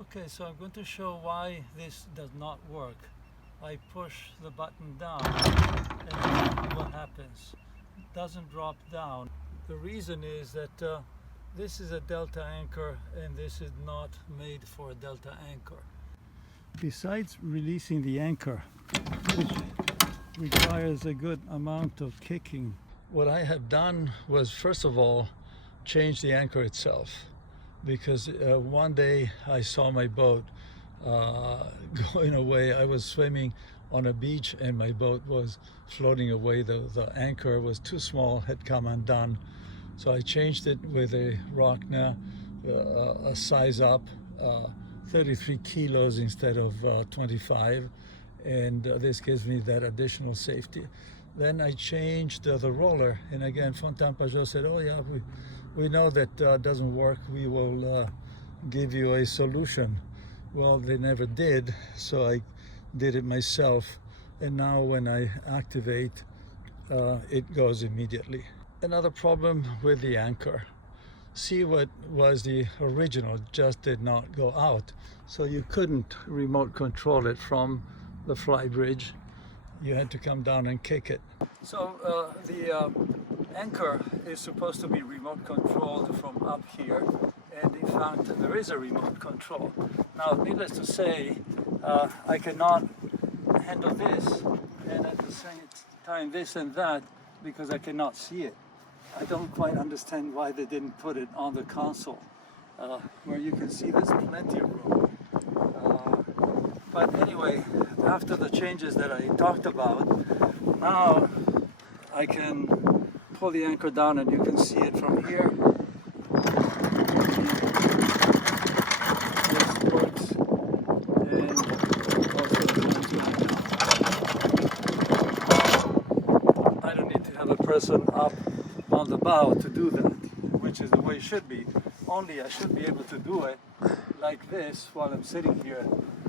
Okay, so I'm going to show why this does not work. I push the button down and what happens? It doesn't drop down. The reason is that this is a delta anchor and this is not made for a delta anchor. Besides releasing the anchor, which requires a good amount of kicking, what I have done was first of all change the anchor itself. Because one day I saw my boat going away. I was swimming on a beach and my boat was floating away. The anchor was too small, had come undone. So I changed it with a Rockna, a size up, 33 kilos instead of 25. And this gives me that additional safety. Then I changed the roller, and again Fountaine Pajot said, oh yeah, we know that doesn't work, we will give you a solution. Well, they never did, so I did it myself, and now when I activate, it goes immediately. Another problem with the anchor. See what was the original, just did not go out. So you couldn't remote control it from the fly bridge. You had to come down and kick it. So the anchor is supposed to be remote controlled from up here, and in fact there is a remote control. Now, needless to say, I cannot handle this and at the same time this and that because I cannot see it. I don't quite understand why they didn't put it on the console where you can see there's plenty of room. But anyway, after the changes that I talked about, now I can pull the anchor down and you can see it from here. This works, and also I don't need to have a person up on the bow to do that, which is the way it should be. Only I should be able to do it like this while I'm sitting here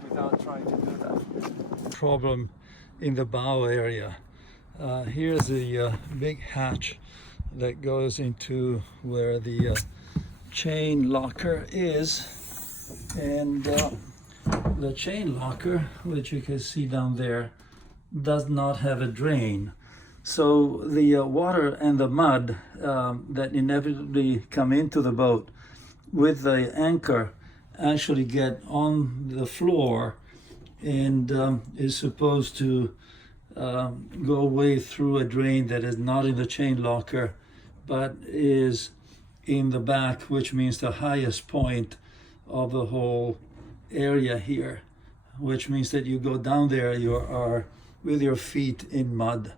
without trying to do that. Problem in the bow area. Here's the big hatch that goes into where the chain locker is, and the chain locker, which you can see down there, does not have a drain. So the water and the mud that inevitably come into the boat with the anchor actually get on the floor and is supposed to go away through a drain that is not in the chain locker but is in the back, which means the highest point of the whole area here, which means that you go down there, you are with your feet in mud.